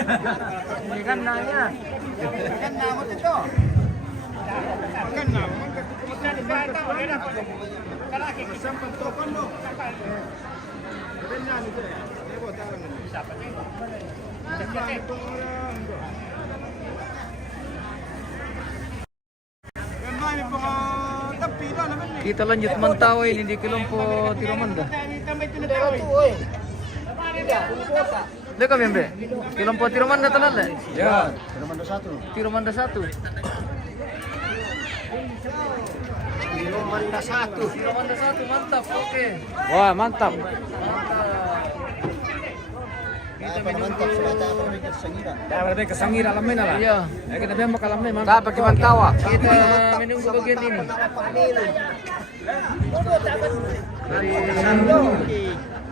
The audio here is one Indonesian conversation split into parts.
Ini kan nanya. Kan nama itu. Kan nama. Sampai topan lo. Benar itu ya. Lewat tangan. Siapa sih? Kita lanjut mantau ini di Kilompo Tiromanda. Dek kami ambil. Kilompo Tiromanda tenan deh. Ya, Tiromanda 1. Tiromanda 1. Tiromanda 1. Tiromanda 1 mantap. Oke. Wah, mantap. Mantap sudah tak berpikir sengira. Ya, berarti kesangir alamnya lah. Iya. Ya, kita biar bakal alamnya mantap. Tak pakai mantawa. Kita menunggu bagian ini.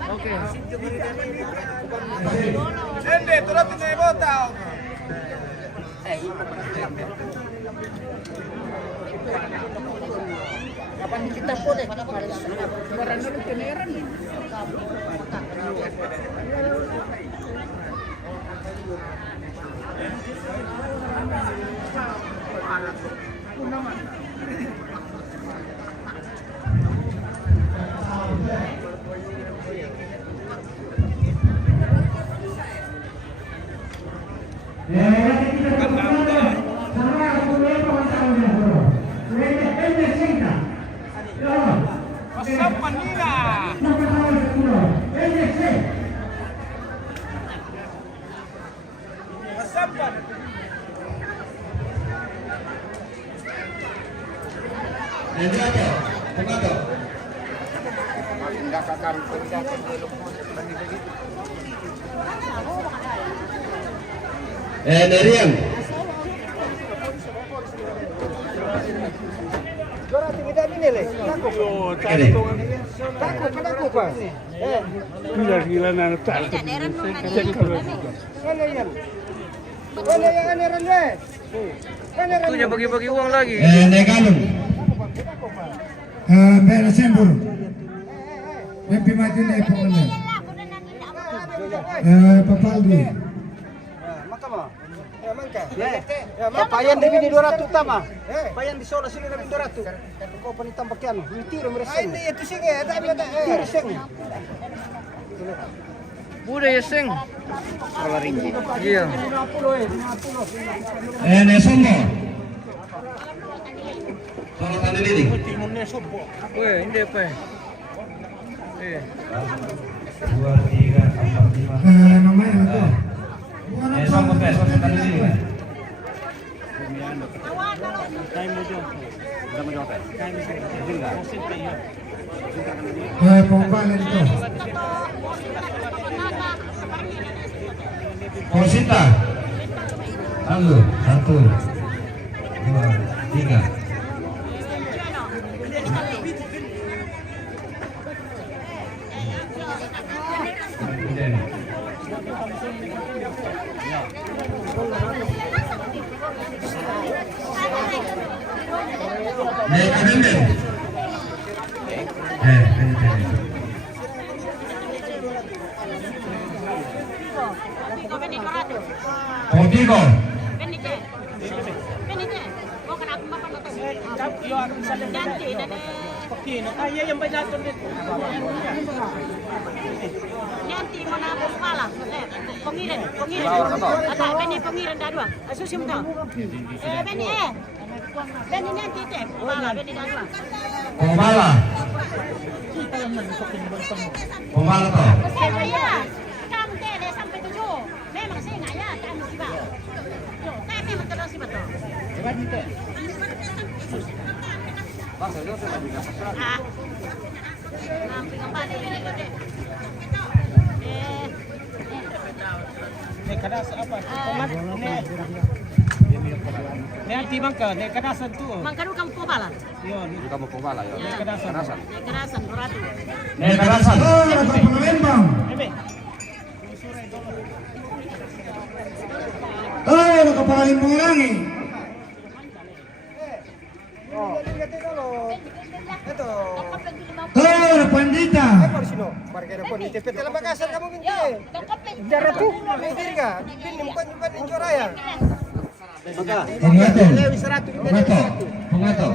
Oke. Sende, turun tinggal botol. Kapan kita boleh? Barang dulu keneran. Nerian. Juara tinggi ini le. Takut kan aku pak. Gila na tak. Mana yang aneran le? Itunya bagi-bagi uang lagi. Negalung. Mbak Sembur. Mimpi mati ni pengenal. Papaldi. Payan di 200 tama. Payan di Solo sini lebih 200. Kau penitang pakai anu, tiro mereseng. Ini itu sing ya, tak ada mereseng. Udah ya sing. Kalau ringgit. Iya. 50. Nesombo. Kalau tadi ini. Weh, ini apa? Eh. 2, 3, 4, 5. Namanya itu. Nesombo teh, tadi ini. Pembalen itu. Posita. 1, 2, 3. Podigo. Nanti mana kepala? Pengiran. Ada beni pengiran dah dua. Asusim dah. Beni Beni nanti teh. Kepala beni dah dua. Pembala. Pembala toh. Saya kamu teh deh sampai 7. Memang saya nggak ya, kamu sih bang. Yo, saya memang terus sih betul. Ah. Nampi ngapa deh ini deh. Kadas apa? Tomat. Nanti mangka, nek kadasan tu. Mangkaru kamu kepala. Yo, Kamu pembala ya. Kerasan 200. Nekarasan. Dapat Palembang. Nakapalimbang lang eh. Ito. Pandita. Por sino, pare. Kaya pun di TPT lah Makassar kamu binti. Tangkapin. Darah tuh, mikir ka? Ini bukan juara ya. Pengato. Lewi 100, Pengato.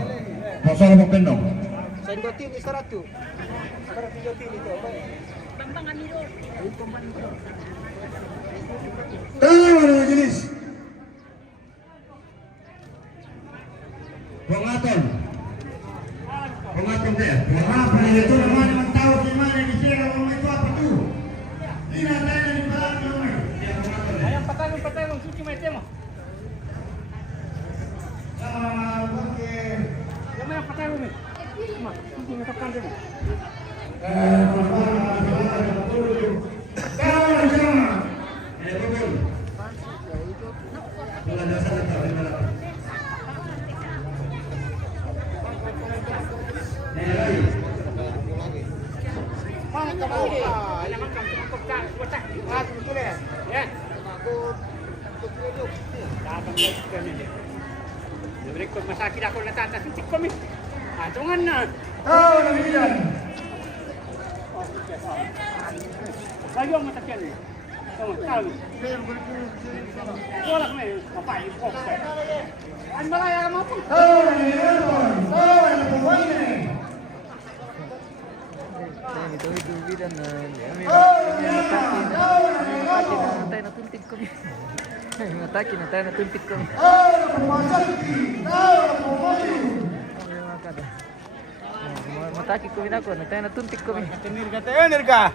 Pasal mo pendong. Sendotin di 100. Sekarang 3 itu apa? Bambang Amiro. Tahu jenis. Pengaton. Pengaton dia. Kenapa itu namanya tahu gimana di sini kalau itu apa tuh? Ini ada di belakang. Ayam patang suci macam mana? Yang mana patang ni? Mak, suci macam dia. Berikut masakit aku nak tak suntik kami. Jangan nak. Tahu demikian. Lagi orang matakan ni. Tahu. Bolak ni, apa ini? An Malaya mampu. Tahu demikian. Tahu demikian. Ito dubidan na. Mataki na tuntik ko. Mataki na tayo na tuntik ko. Mataki ko na ako, na tayo na tuntik ko. Tenir ka.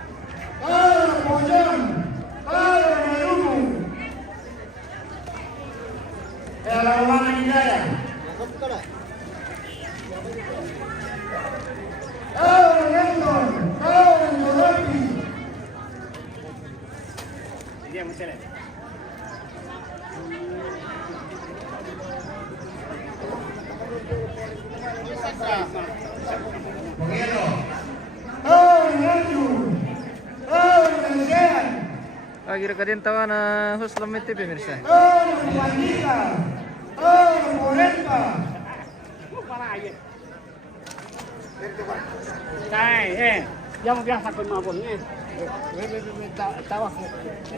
Dia macam ni. Kira kadin tawa na huslam ito pemirsa. Cai, jangan biasa kau mabuk ni. Tawa.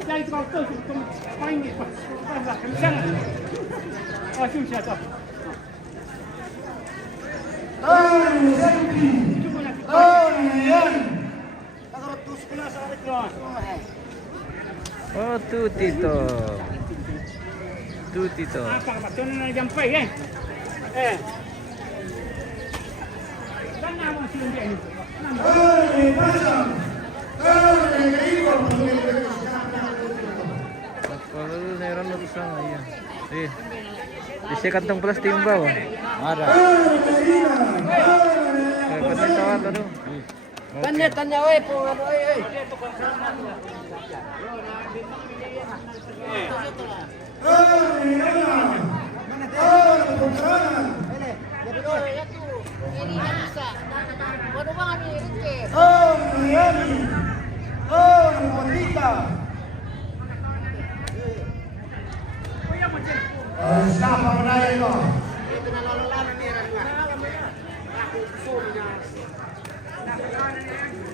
Cai tu kau tu main ni. Jangan. Oh, susah tu. Oh, tutito. Tutito. Apa macam ni jampai kan? Dan nama si dia ni. Kalau meron na sa iya. Eh. Bisa kantong plastik ba? Ada. Kasi tawa to do. Tanya we po ano ay.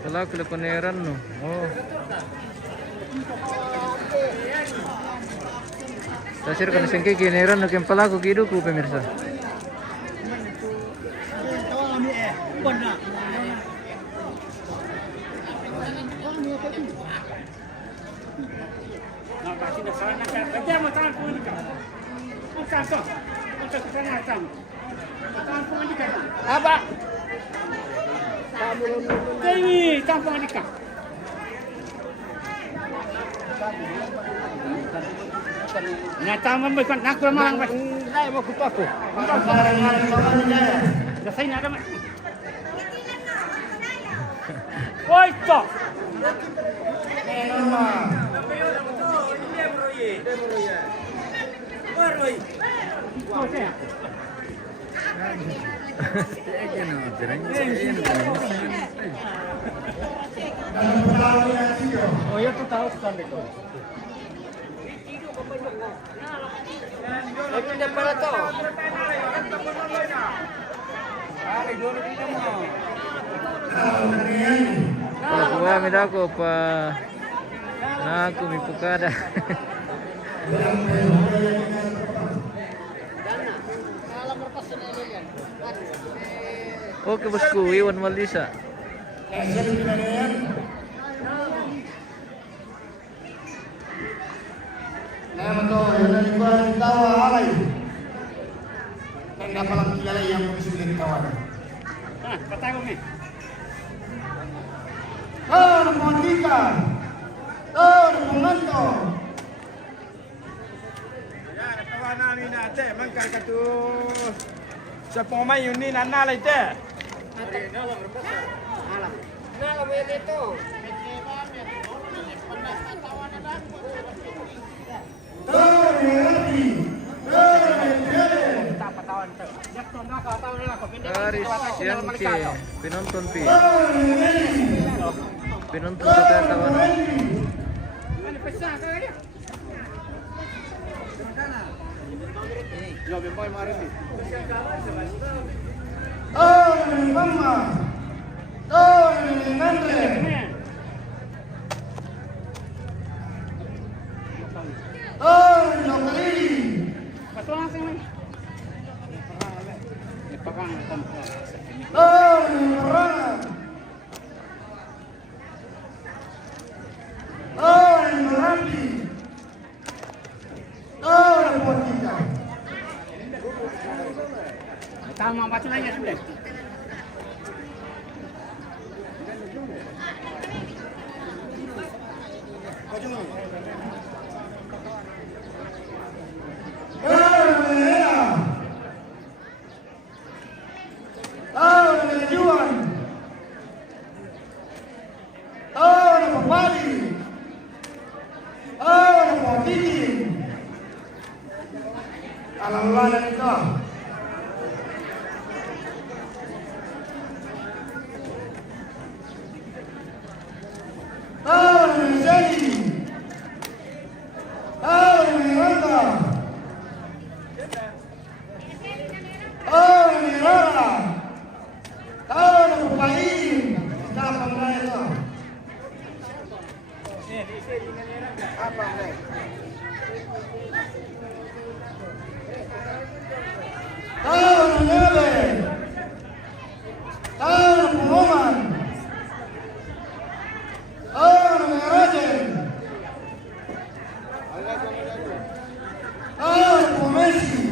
Kalau kulineran no. Oh. Tasir kan sengke kineran no kempala ko kidu ko pemirsa. Apa? Ini kampung nikah. Nyata membuat nak memang. Ay mo kuto ako. Saya nak ada. Oi, to. Oh, ya tu tahu kan itu. Lagi dia para to. Kalau gua kami dako pa na ako may pukada. Oke bosku, Iwan Maldisa. Nama to, yang dari barang tawa alay. Nang palang kilala yang sulit kawan. Patagong ni. Oh, Montika. Oh, Monganto. Ya, kawan namin natin, magkakato sa pumay yun ni nanalay te. Nala mo yan ito. Aris Yanke, penonton pi. Penonton sa tatawan. Oh, mama. Oh, nandre. Oh, Jokeli. Patulang sini. Oh, Rana. Oh, Rambi. Oh, Potita. Tama baca lagi sudah. Alam-alam itu. Jadi. Miranda. Miranda. Pain. Apa itu? Apa ini? Nebe. Muhammad. Merajen. Messi.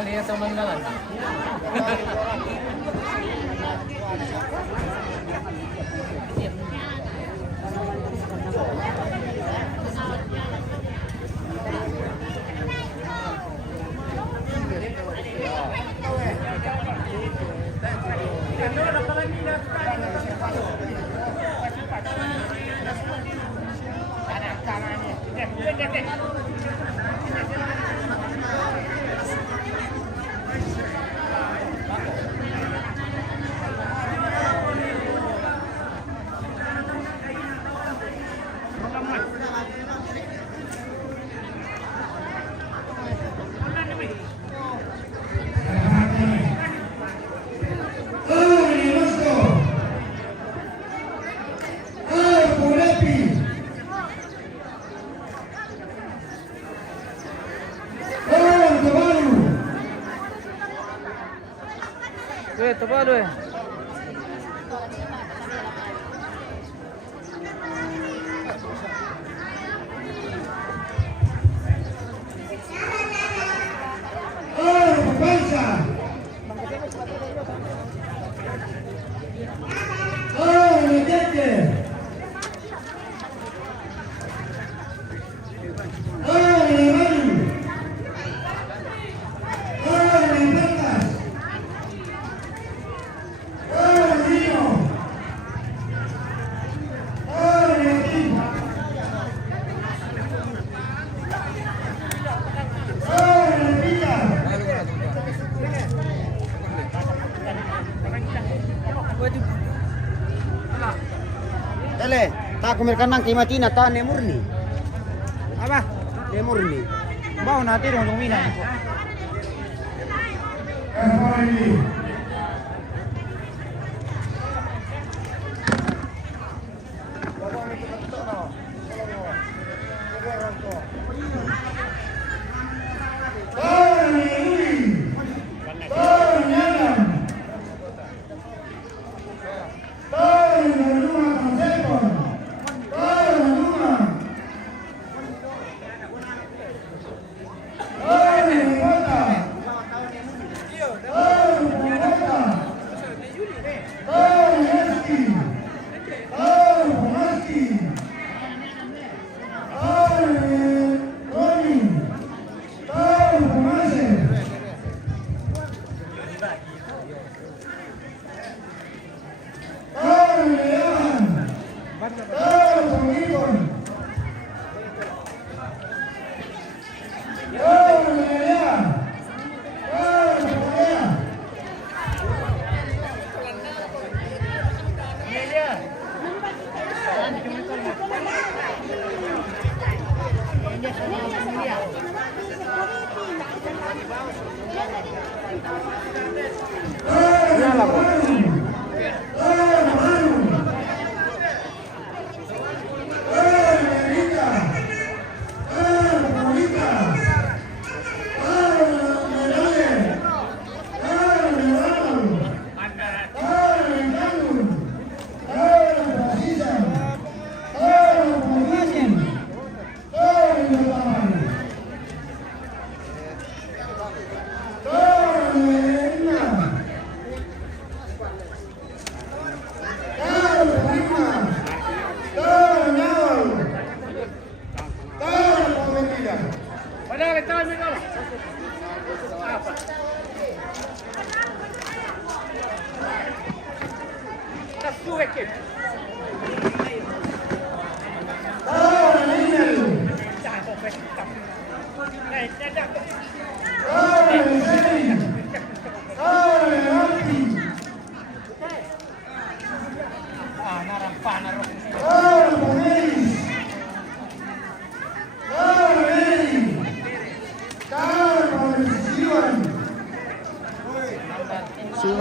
Lihat teman kawan. Tebal deh. Tele, tak kumirkan nang kimati na ta ne murni. Apa? Ne murni. Mau nanti dong mina.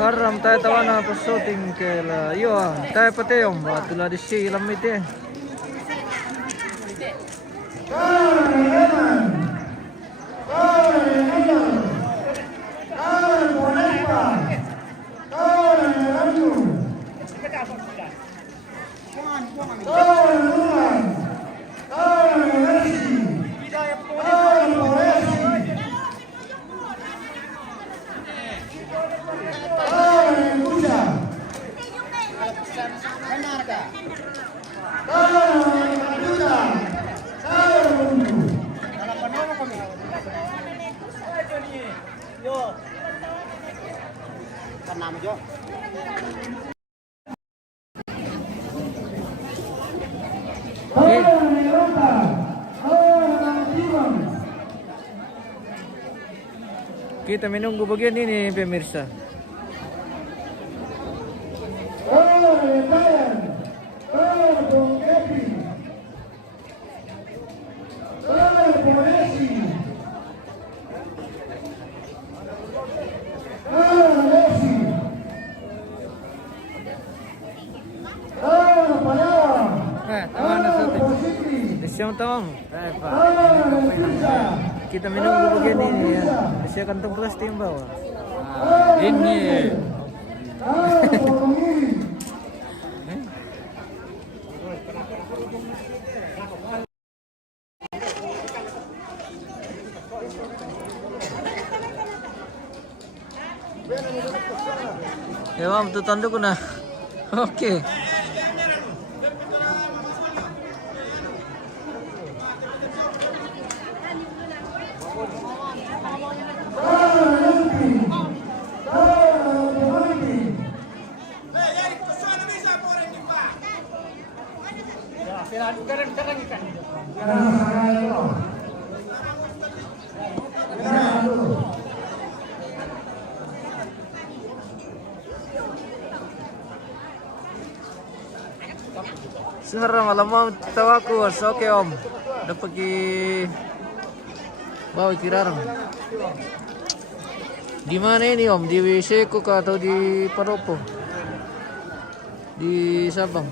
Haram tayo tawa na pasuting kela iyo tayo patayong batula di si lamit eh. Kita menunggu bagian ini pemirsa. Siang tawang. Kita menunggu bagian ini ya. Siya kantong plastik yang bawah. Ini. Ya mam, tu tanda ko na. Okay. Sekarang malam mau tawaku, oke om. Udah pergi bawa kirarang. Di mana ini om? Di WC kah atau di Paropo? Di Sabang.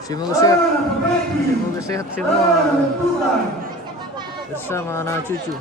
Semoga sehat semua bersama anak cucu.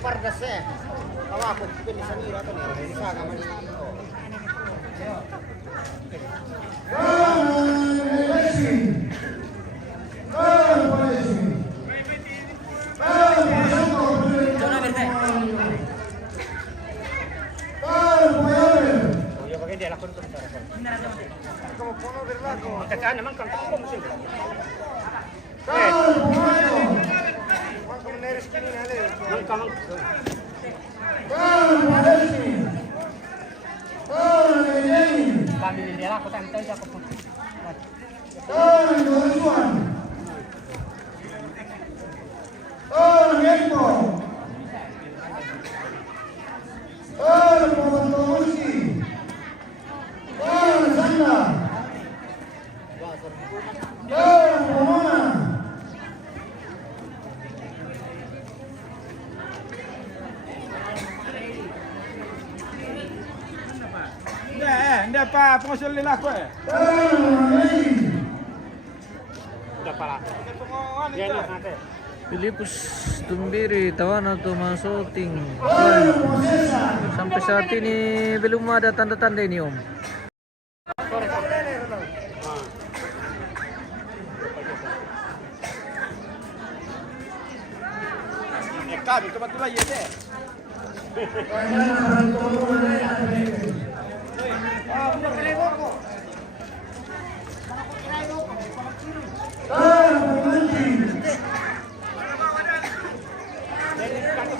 Pardas ako pinisanira to ni isa ka man. Hindi pa, pengusul nila ako eh. Filipus Tumbiri, tawanan tumasoting. Sampai saat ini belum ada tanda-tanda ini Om. Kami kebetulan ya deh.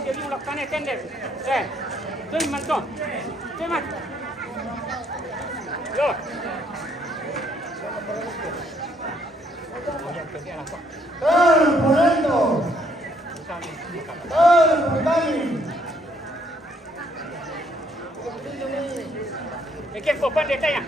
Jadi ulah tane tender. Tuh manto. Cemat. Yo. Ikan kopan dia tanya.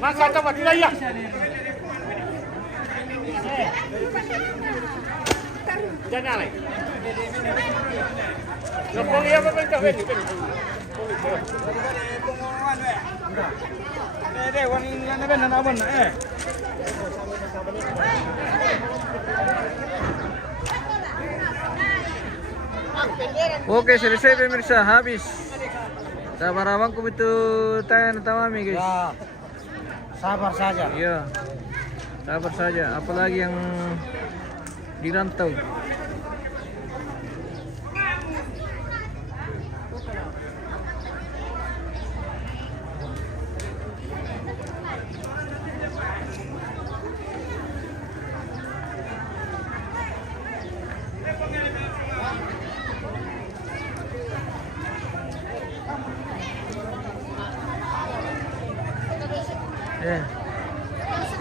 Masa tempat wilayah. Jangan lagi. Ngomong ya apa bentuk ini? Oke, selesai pemirsa, habis. Sabar abangku itu tanya tawami guys. Ya, sabar saja. Iya, sabar saja. Apalagi yang di rantau.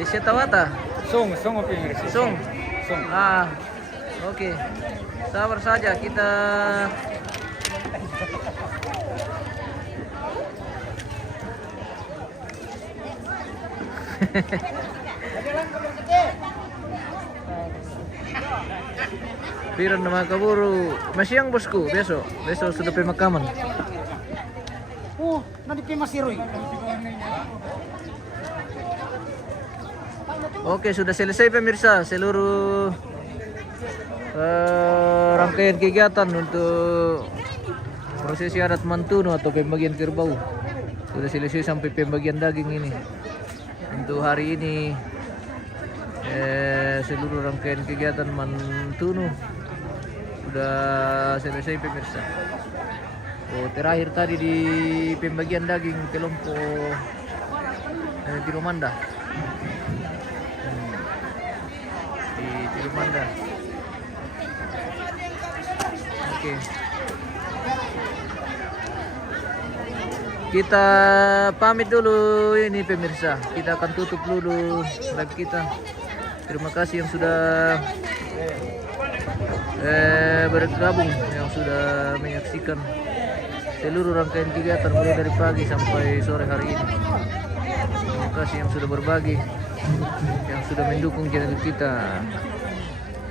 Setawata. Song apa yang resep? Song. Song. Oke. Sabar saja kita. Piran nama kaburu. Masih yang bosku besok. Besok sudah pemakaman. Nanti masih Roy. Oke, sudah selesai pemirsa seluruh rangkaian kegiatan untuk prosesi adat Mantuno atau pembagian kerbau. Sudah selesai sampai pembagian daging ini. Untuk hari ini seluruh rangkaian kegiatan Mantuno sudah selesai pemirsa. Terakhir tadi di pembagian daging kelompok Tiromanda. Di Tiromanda. Oke. Kita pamit dulu ini pemirsa. Kita akan tutup dulu live kita. Terima kasih yang sudah bergabung, yang sudah menyaksikan seluruh rangkaian kegiatan mulai dari pagi sampai sore hari ini. Terima kasih yang sudah berbagi, yang sudah mendukung channel kita.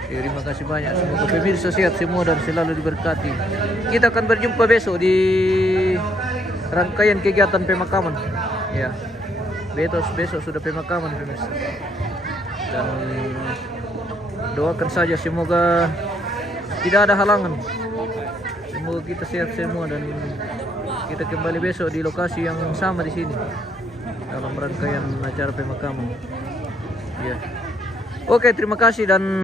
Terima kasih banyak. Semoga pemirsa sehat semua dan selalu diberkati. Kita akan berjumpa besok di rangkaian kegiatan pemakaman. Ya, besok sudah pemakaman pemirsa. Dan doakan saja semoga tidak ada halangan. Semoga kita sehat semua dan kita kembali besok di lokasi yang sama di sini dalam rangkaian acara pemakaman. Ya. Oke, terima kasih dan